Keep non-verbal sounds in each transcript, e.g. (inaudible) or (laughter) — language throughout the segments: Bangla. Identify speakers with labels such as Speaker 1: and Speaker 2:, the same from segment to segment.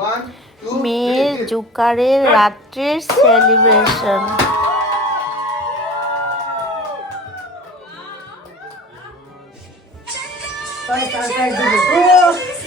Speaker 1: One, two, মেয়ের three.
Speaker 2: জুকারের রাত্রির celebration Spike.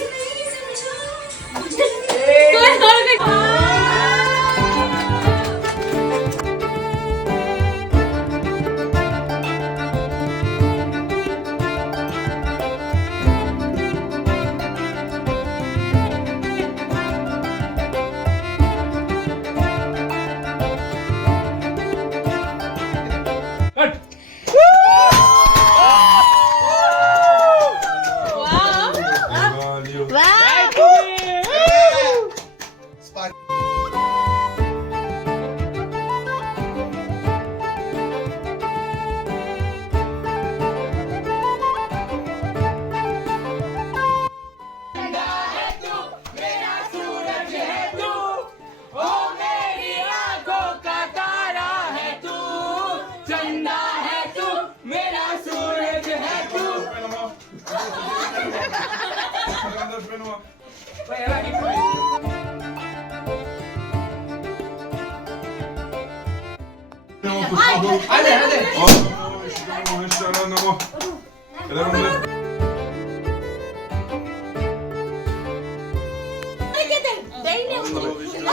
Speaker 3: Carlos Benoit.
Speaker 4: por favor. Hadi hadi.
Speaker 3: Hoşçakalın, hoşçakalın ama. Selam olsun.
Speaker 4: Benim ne olacak?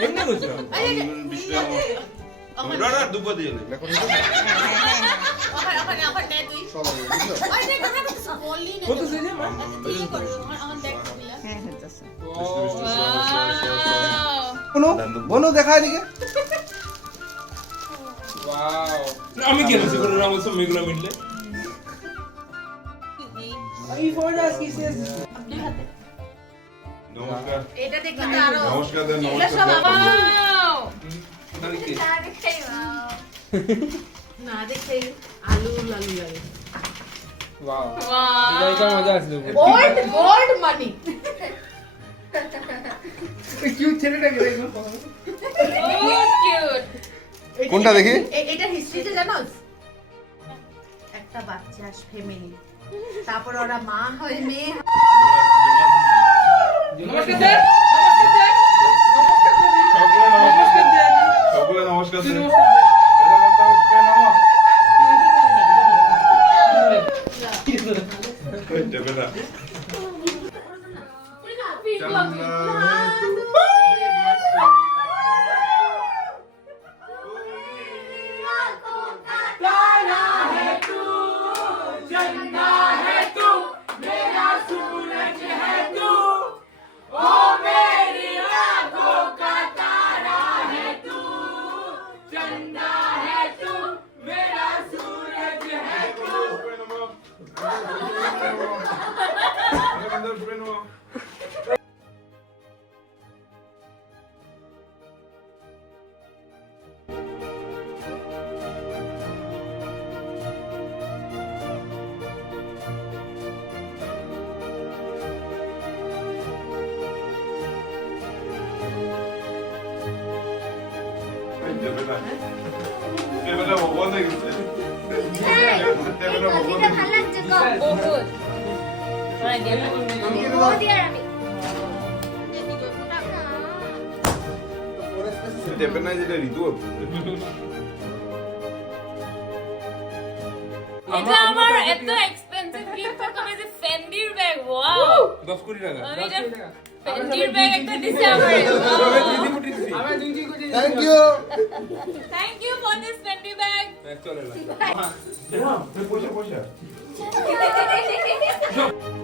Speaker 5: Benim ne
Speaker 4: olacak?
Speaker 6: বনু
Speaker 3: বনু
Speaker 1: দেখা এদিকে
Speaker 5: আমি কেন করে না বলছো মেঘলা মিললে
Speaker 3: নমস্কার
Speaker 4: এটা দেখলে তো আরো নমস্কার দেন এগুলো সব নমস্কার
Speaker 3: আবার
Speaker 4: না দেখে আলু লালু লাগে
Speaker 6: মজা
Speaker 7: আসলো ওল্ড
Speaker 4: গোল্ড মানি কোনটা দেখি? এটা হিস্ট্রিতে জানোস একটা বাচ্চা ফ্যামিলি তারপর ওরা মা হয় মেয়ে
Speaker 7: নমস্কার sir
Speaker 3: সকলে নমস্কার Ay, de verdad. De verdad, bobona y usted. De verdad, bobona.
Speaker 7: 5분.
Speaker 3: টেপে না যেটা ঋতু
Speaker 6: এটা আমার এত এক্সপেন্সিভ গিফট তুমি যে ফেন্ডির ব্যাগ ওয়াও
Speaker 5: দশ কোটি টাকা।
Speaker 6: ফেন্ডির ব্যাগ একটা দিছে আমারে
Speaker 7: thank
Speaker 1: you
Speaker 6: thank you for this Fendi bag
Speaker 5: চলে পয়সা পয়সা।
Speaker 6: (laughs)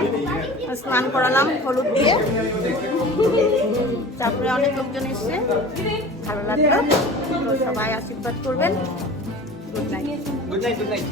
Speaker 8: শুরু
Speaker 5: করেছিলাম
Speaker 8: স্নান করালাম, হলুদ দিয়ে। তারপরে অনেক লোকজন এসছে। ভালো লাগল। সবাই আশীর্বাদ করবেন। Good night
Speaker 7: good night good night